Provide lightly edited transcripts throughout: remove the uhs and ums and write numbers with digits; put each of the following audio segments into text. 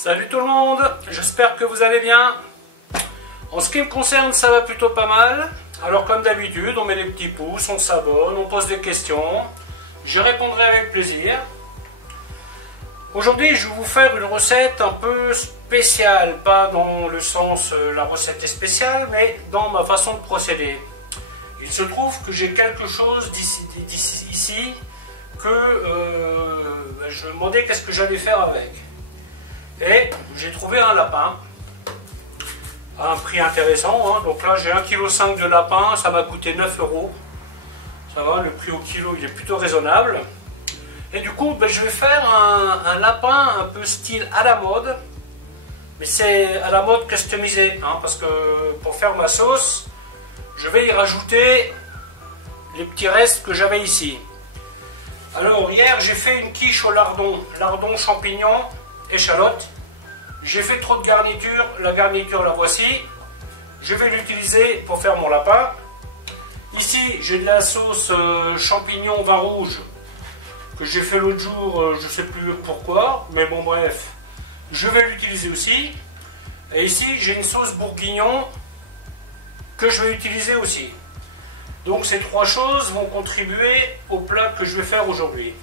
Salut tout le monde, j'espère que vous allez bien. En ce qui me concerne, ça va plutôt pas mal. Alors comme d'habitude, on met des petits pouces, on s'abonne, on pose des questions. Je répondrai avec plaisir. Aujourd'hui, je vais vous faire une recette un peu spéciale, pas dans le sens la recette est spéciale, mais dans ma façon de procéder. Il se trouve que j'ai quelque chose ici que je me demandais qu'est-ce que j'allais faire avec. Et j'ai trouvé un lapin à un prix intéressant. Hein. Donc là, j'ai 1,5 kg de lapin, ça m'a coûté 9 €. Ça va, le prix au kilo, il est plutôt raisonnable. Et du coup, je vais faire un lapin un peu style à la mode. Mais c'est à la mode customisé, hein, parce que pour faire ma sauce, je vais y rajouter les petits restes que j'avais ici. Alors hier, j'ai fait une quiche au lardon, champignons, échalote. J'ai fait trop de garniture, la garniture la voici. Je vais l'utiliser pour faire mon lapin. Ici, j'ai de la sauce champignon vin rouge que j'ai fait l'autre jour, je ne sais plus pourquoi, mais bon bref, je vais l'utiliser aussi. Et ici, j'ai une sauce bourguignon que je vais utiliser aussi. Donc ces trois choses vont contribuer au plat que je vais faire aujourd'hui.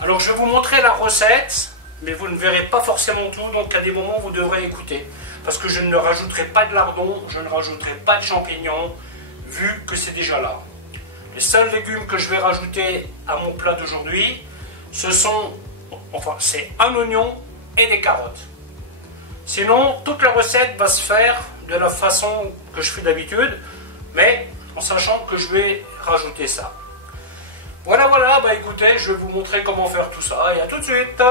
Alors je vais vous montrer la recette, mais vous ne verrez pas forcément tout, donc à des moments vous devrez écouter. Parce que je ne rajouterai pas de lardon, je ne rajouterai pas de champignons, vu que c'est déjà là. Les seuls légumes que je vais rajouter à mon plat d'aujourd'hui, ce sont, c'est un oignon et des carottes. Sinon, toute la recette va se faire de la façon que je fais d'habitude, mais en sachant que je vais rajouter ça. Voilà, écoutez, je vais vous montrer comment faire tout ça, et à tout de suite.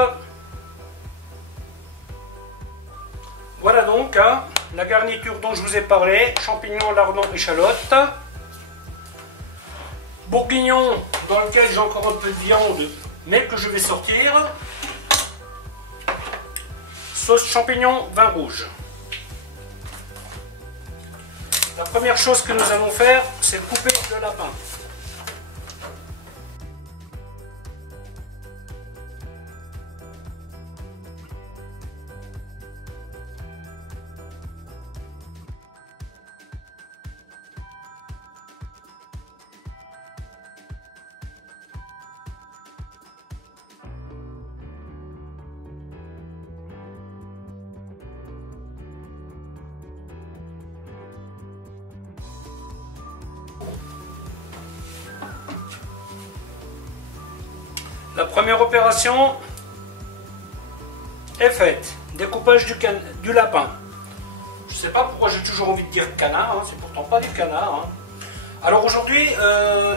Voilà donc, hein, la garniture dont je vous ai parlé, champignons, lardons, échalotes. Bourguignon dans lequel j'ai encore un peu de viande, mais que je vais sortir. Sauce champignon, vin rouge. La première chose que nous allons faire, c'est couper le lapin. La première opération est faite. Découpage du lapin. Je ne sais pas pourquoi j'ai toujours envie de dire canard, hein, c'est pourtant pas du canard. Hein. Alors aujourd'hui,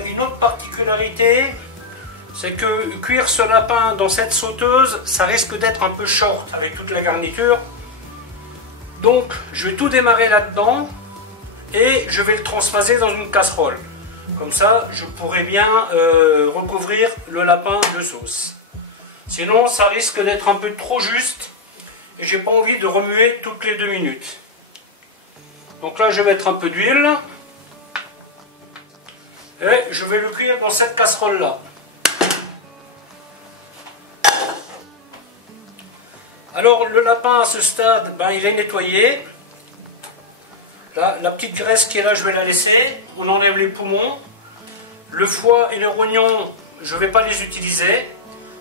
une autre particularité, c'est que cuire ce lapin dans cette sauteuse, ça risque d'être un peu short avec toute la garniture. Donc je vais tout démarrer là-dedans et je vais le transvaser dans une casserole. Comme ça, je pourrai bien recouvrir le lapin de sauce. Sinon, ça risque d'être un peu trop juste et j'ai pas envie de remuer toutes les 2 minutes. Donc là, je vais mettre un peu d'huile et je vais le cuire dans cette casserole-là. Alors, le lapin à ce stade, il est nettoyé. Là, la petite graisse qui est là, je vais la laisser. On enlève les poumons. Le foie et les rognons, je ne vais pas les utiliser.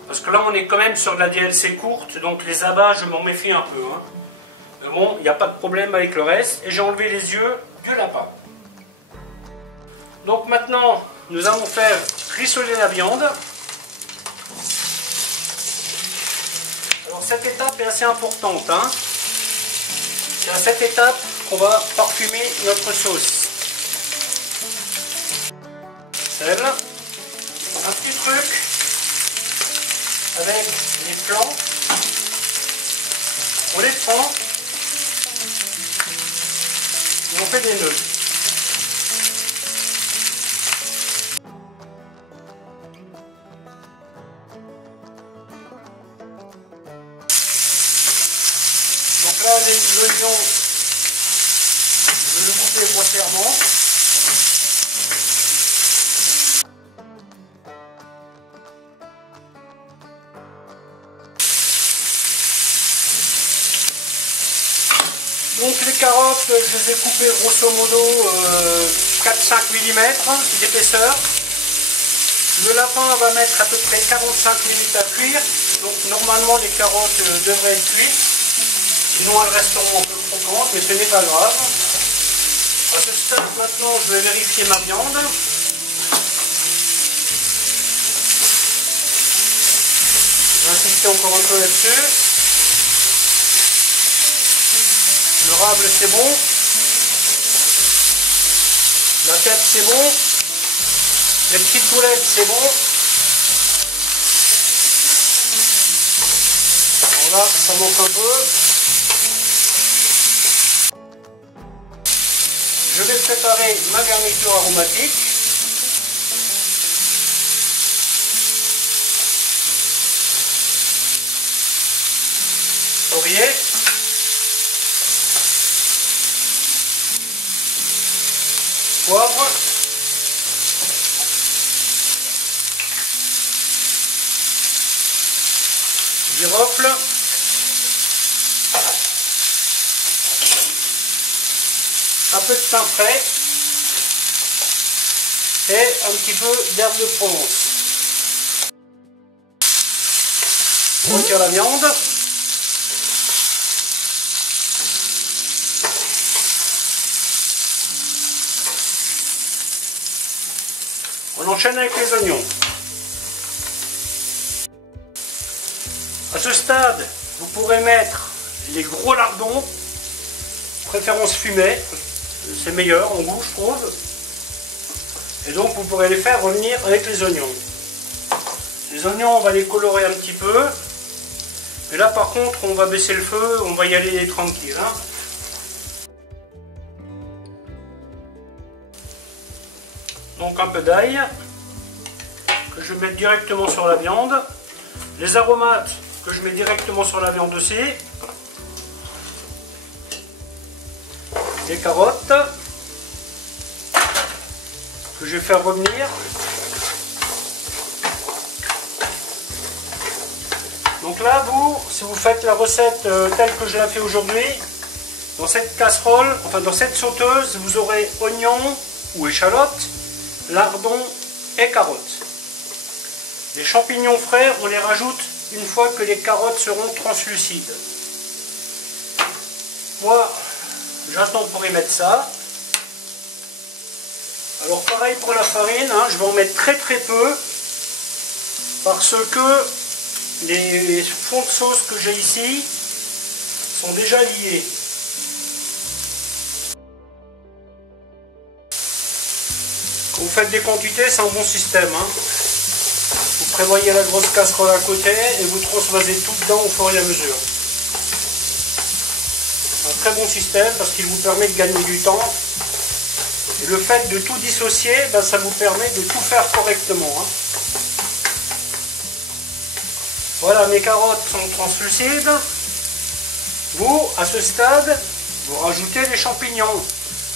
Parce que là, on est quand même sur de la DLC courte. Donc les abats, je m'en méfie un peu. Hein. Mais bon, il n'y a pas de problème avec le reste. Et j'ai enlevé les yeux du lapin. Donc maintenant, nous allons faire rissoler la viande. Alors cette étape est assez importante. Hein. C'est à cette étape qu'on va parfumer notre sauce. Sel, un petit truc avec les flancs, on les prend et on fait des nœuds. Donc là, l'oignon, je vais le couper grossièrement. Donc les carottes, je les ai coupées grosso modo 4-5 mm d'épaisseur. Le lapin va mettre à peu près 45 minutes à cuire. Donc normalement les carottes devraient être cuites. Sinon elles resteront un peu croquantes, mais ce n'est pas grave. À ce stade maintenant je vais vérifier ma viande. Je vais insister encore un peu là-dessus. Le rable c'est bon. La tête c'est bon. Les petites boulettes c'est bon. Voilà, ça manque un peu. Je vais préparer ma garniture aromatique. Laurier. Poivre. Girofle. Un peu de thym frais. Et un petit peu d'herbe de Provence. On retire la viande. On enchaîne avec les oignons. À ce stade, vous pourrez mettre les gros lardons, préférence fumée, c'est meilleur en goût je trouve. Et donc vous pourrez les faire revenir avec les oignons. Les oignons on va les colorer un petit peu. Et là par contre on va baisser le feu, on va y aller tranquille. Hein. Donc un peu d'ail que je mets directement sur la viande. Les aromates que je mets directement sur la viande aussi. Les carottes que je vais faire revenir. Donc là, vous, si vous faites la recette telle que je l'ai fait aujourd'hui, dans cette casserole, enfin dans cette sauteuse, vous aurez oignons ou échalotes, lardons et carottes. Les champignons frais, on les rajoute une fois que les carottes seront translucides. Moi, j'attends pour y mettre ça. Alors pareil pour la farine, hein, je vais en mettre très peu parce que les fonds de sauce que j'ai ici sont déjà liés. Quand vous faites des quantités, c'est un bon système. Hein. Vous prévoyez la grosse casserole à côté et vous transvasez tout dedans au fur et à mesure. Un très bon système parce qu'il vous permet de gagner du temps. Et le fait de tout dissocier, ben, ça vous permet de tout faire correctement. Hein. Voilà, mes carottes sont translucides. Vous, à ce stade, vous rajoutez les champignons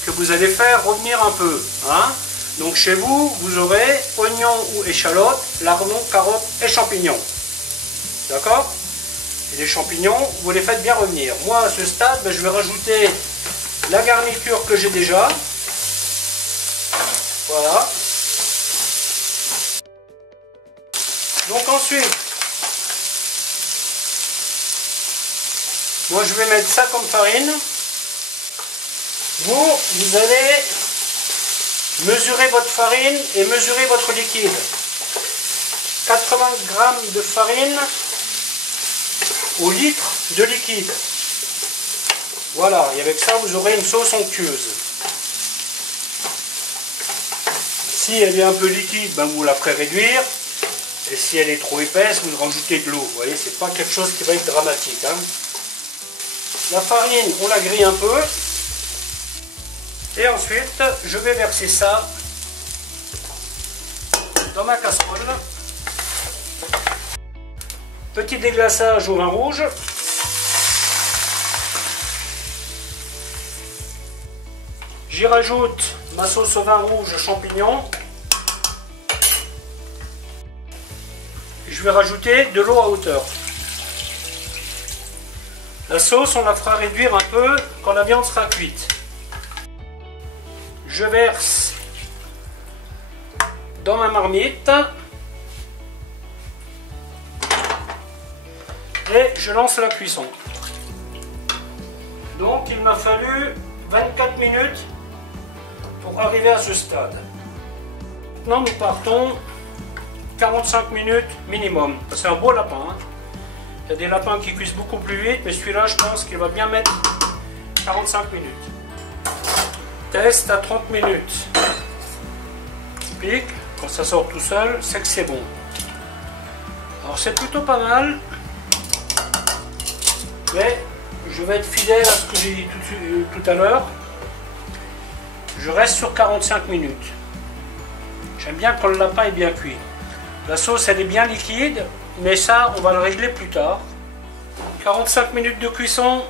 que vous allez faire revenir un peu. Hein. Donc chez vous, vous aurez oignons ou échalotes, lardons, carottes et champignons. D'accord? Et les champignons, vous les faites bien revenir. Moi, à ce stade, ben, je vais rajouter la garniture que j'ai déjà. Voilà. Donc ensuite, moi je vais mettre ça comme farine. Vous allez mesurer votre farine et mesurer votre liquide. 80 g de farine au litre de liquide. Voilà, et avec ça vous aurez une sauce onctueuse. Si elle est un peu liquide, ben vous la ferez réduire. Et si elle est trop épaisse, vous rajoutez de l'eau. Vous voyez, c'est pas quelque chose qui va être dramatique. Hein. La farine, on la grille un peu. Et ensuite, je vais verser ça dans ma casserole. Petit déglaçage au vin rouge. J'y rajoute ma sauce au vin rouge champignon. Je vais rajouter de l'eau à hauteur. La sauce, on la fera réduire un peu quand la viande sera cuite. Je verse dans ma marmite et je lance la cuisson. Donc il m'a fallu 24 minutes pour arriver à ce stade. Maintenant nous partons 45 minutes minimum. C'est un beau lapin. Hein. Il y a des lapins qui cuisent beaucoup plus vite, mais celui-là je pense qu'il va bien mettre 45 minutes. Test à 30 minutes. Pique, quand ça sort tout seul, c'est que c'est bon. Alors c'est plutôt pas mal, mais je vais être fidèle à ce que j'ai dit tout à l'heure. Je reste sur 45 minutes. J'aime bien quand le lapin est bien cuit. La sauce elle est bien liquide, mais ça on va le régler plus tard. 45 minutes de cuisson.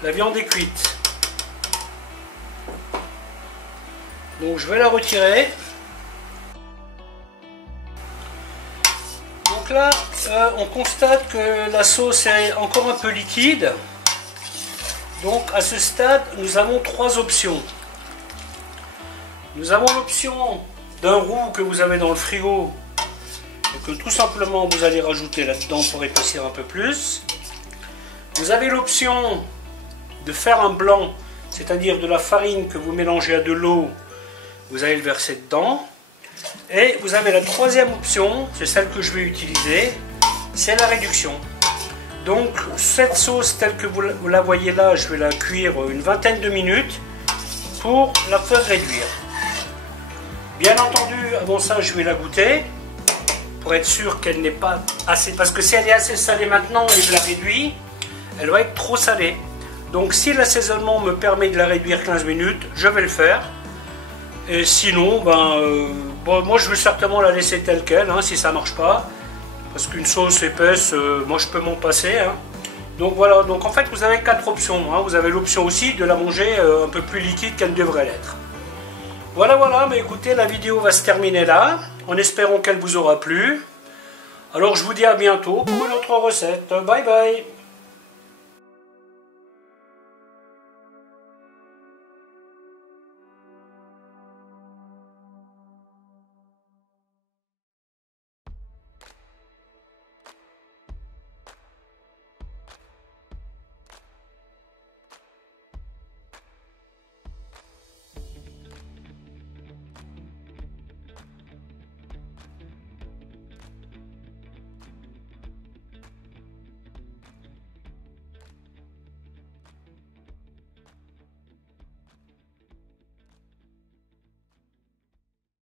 La viande est cuite. Donc je vais la retirer. Donc là, on constate que la sauce est encore un peu liquide. Donc à ce stade, nous avons trois options. Nous avons l'option d'un roux que vous avez dans le frigo et que tout simplement vous allez rajouter là-dedans pour épaissir un peu plus. Vous avez l'option de faire un blanc, c'est-à-dire de la farine que vous mélangez à de l'eau, vous allez le verser dedans. Et vous avez la troisième option, c'est celle que je vais utiliser, c'est la réduction. Donc cette sauce telle que vous la voyez là, je vais la cuire une vingtaine de minutes pour la faire réduire. Bien entendu, avant ça, je vais la goûter pour être sûr qu'elle n'est pas assez, parce que si elle est assez salée maintenant et je la réduis, elle va être trop salée. Donc si l'assaisonnement me permet de la réduire 15 minutes, je vais le faire. Et sinon, bon, moi je vais certainement la laisser telle qu'elle, hein, si ça ne marche pas. Parce qu'une sauce épaisse, moi je peux m'en passer. Hein. Donc voilà, donc en fait vous avez quatre options. Hein. Vous avez l'option aussi de la manger un peu plus liquide qu'elle devrait l'être. Voilà, mais écoutez, la vidéo va se terminer là, en espérant qu'elle vous aura plu. Alors je vous dis à bientôt pour une autre recette. Bye bye.